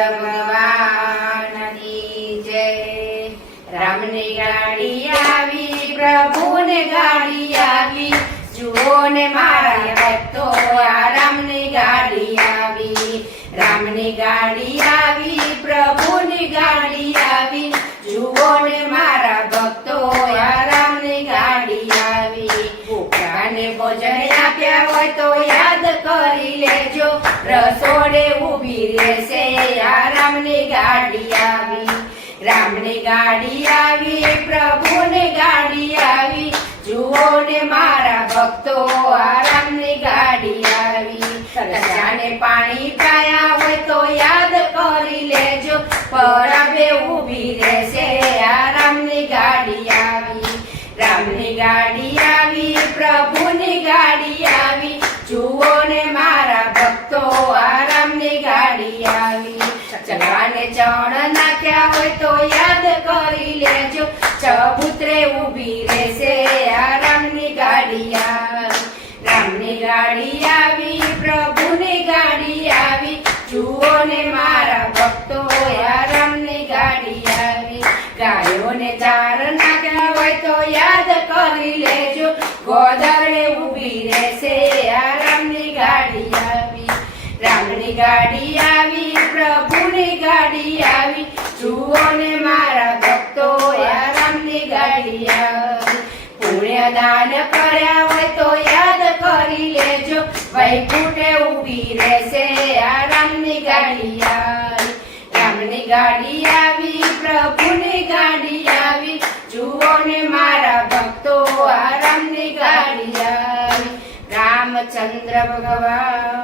ભગવાન કી જય। રામની ગાડી આવી, પ્રભુને ગાડી આવી, જુઓ ને મારા ભક્તો આ રામની ગાડી આવી। રામની ગાડી આવી, પ્રભુની ગાડી આવી, જુઓ ને મારા ભક્તો આ રામની ગાડી આવી। ભૂખ્યાને ભોજન આપ્યા હોય તો યાદ કરી લેજો, રસોડે ઊભી રહેશે આ રામની ગાડી આવી। રામની ગાડી આવી, પ્રભુની ગાડી આવી, જુઓ ને મારા ભક્તો આ રામની ગાડી આવી। તરસાને પાણી પાયા હોય તો યાદ કરી લેજો, પરાબે ઊભી રહેશે આ રામની ગાડી આવી। રામની ગાડી આવી, પ્રભુની ગાડી આવી, જુઓ ને મારા ભક્તો આ રામની ગાડી આવી। ચલાને ચણ નાખ્યા હોય તો યાદ કરી લેજો, ચબૂતરે ઊભી રહેશે આ રામની ગાડી આવી। રામની ગાડી આવી, પ્રભુની ગાડી આવી, જુઓ ને મારા ભક્તો આ રામની ગાડી આવી। ગાયોને ચાર નાખ્યા હોય તો યાદ કરી લેજો, ગોદડે ઊભી રહેશે આ રામની ગાડી આવી। રામની ગાડી આવી, પ્રભુની ગાડી આવી, જુઓ ને મારા ભક્તો આ રામની ગાડી આવી। પુણ્યદાન કર્યા હોય તો યાદ કરી લેજો, વૈકુંઠે ઊભી રહેશે આ રામની ગાડી આવી। રામની ગાડી આવી, પ્રભુની ગાડી આવી, જુઓ ને મારા ભક્તો આ રામની ગાડી આવી। રામચંદ્ર ભગવાન